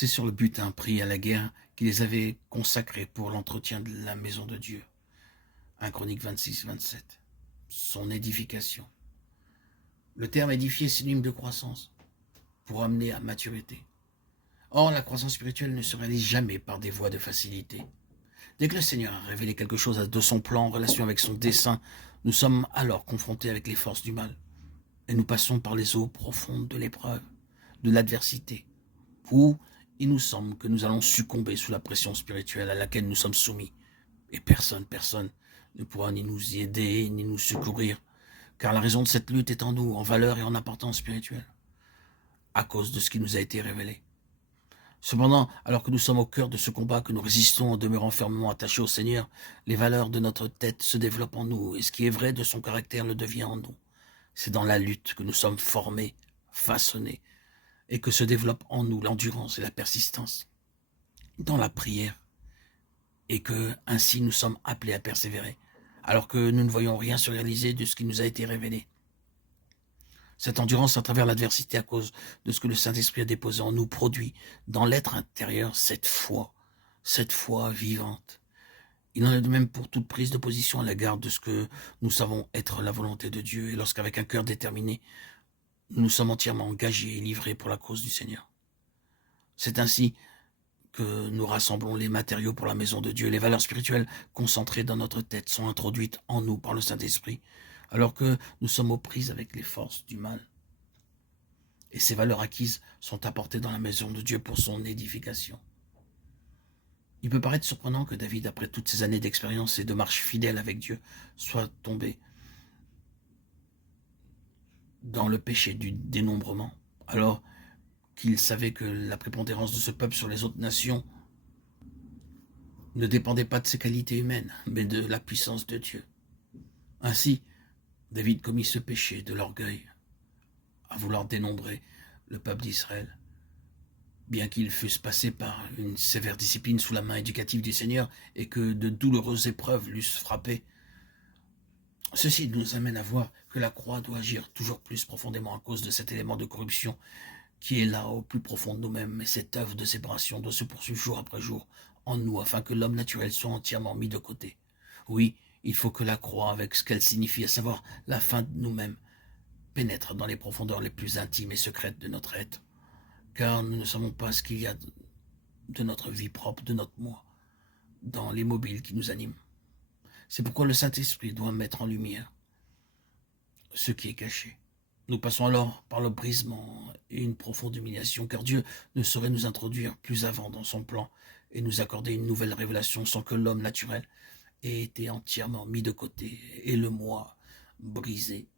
C'est sur le butin pris à la guerre qu'il les avait consacrés pour l'entretien de la maison de Dieu. 1 Chronique 26, 27. Son édification. Le terme édifier est synonyme de croissance, pour amener à maturité. Or, la croissance spirituelle ne se réalise jamais par des voies de facilité. Dès que le Seigneur a révélé quelque chose de son plan en relation avec son dessein, nous sommes alors confrontés avec les forces du mal. Et nous passons par les eaux profondes de l'épreuve, de l'adversité, où il nous semble que nous allons succomber sous la pression spirituelle à laquelle nous sommes soumis. Et personne ne pourra ni nous y aider, ni nous secourir, car la raison de cette lutte est en nous, en valeur et en importance spirituelle, à cause de ce qui nous a été révélé. Cependant, alors que nous sommes au cœur de ce combat, que nous résistons en demeurant fermement attachés au Seigneur, les valeurs de notre tête se développent en nous, et ce qui est vrai de son caractère le devient en nous. C'est dans la lutte que nous sommes formés, façonnés, et que se développe en nous l'endurance et la persistance. Dans la prière, et que ainsi nous sommes appelés à persévérer, alors que nous ne voyons rien se réaliser de ce qui nous a été révélé. Cette endurance à travers l'adversité à cause de ce que le Saint-Esprit a déposé en nous produit dans l'être intérieur cette foi vivante. Il en est de même pour toute prise de position à l'égard de ce que nous savons être la volonté de Dieu, et lorsqu'avec un cœur déterminé, nous sommes entièrement engagés et livrés pour la cause du Seigneur. C'est ainsi que nous rassemblons les matériaux pour la maison de Dieu. Les valeurs spirituelles concentrées dans notre tête sont introduites en nous par le Saint-Esprit, alors que nous sommes aux prises avec les forces du mal. Et ces valeurs acquises sont apportées dans la maison de Dieu pour son édification. Il peut paraître surprenant que David, après toutes ces années d'expérience et de marche fidèle avec Dieu, soit tombé dans le péché du dénombrement, alors qu'il savait que la prépondérance de ce peuple sur les autres nations ne dépendait pas de ses qualités humaines, mais de la puissance de Dieu. Ainsi, David commit ce péché de l'orgueil, à vouloir dénombrer le peuple d'Israël. Bien qu'ils fussent passés par une sévère discipline sous la main éducative du Seigneur et que de douloureuses épreuves l'eussent frappé, ceci nous amène à voir que la croix doit agir toujours plus profondément à cause de cet élément de corruption qui est là au plus profond de nous-mêmes, et cette œuvre de séparation doit se poursuivre jour après jour en nous afin que l'homme naturel soit entièrement mis de côté. Oui, il faut que la croix, avec ce qu'elle signifie, à savoir la fin de nous-mêmes, pénètre dans les profondeurs les plus intimes et secrètes de notre être, car nous ne savons pas ce qu'il y a de notre vie propre, de notre moi, dans les mobiles qui nous animent. C'est pourquoi le Saint-Esprit doit mettre en lumière ce qui est caché. Nous passons alors par le brisement et une profonde humiliation, car Dieu ne saurait nous introduire plus avant dans son plan et nous accorder une nouvelle révélation sans que l'homme naturel ait été entièrement mis de côté et le moi brisé